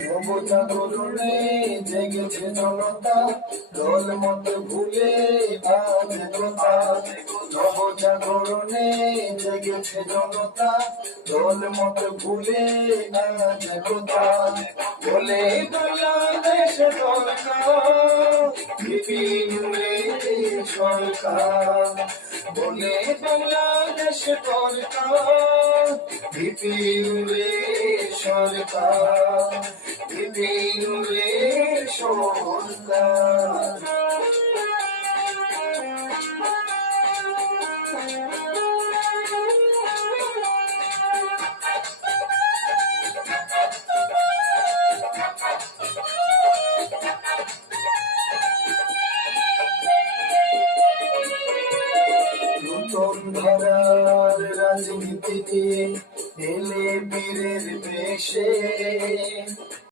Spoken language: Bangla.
নবজাগরণে জেগেছে জনতা, দল মত ভুলে আজ কথা। নবজাগরণে জেগেছে জনতা, দল মত ভুলে আজ কথা। বলে বাংলাদেশ দরকার বিপিনুরে সরকার, বলে বাংলাদেশ দরকার বিপিনুরে সরকার।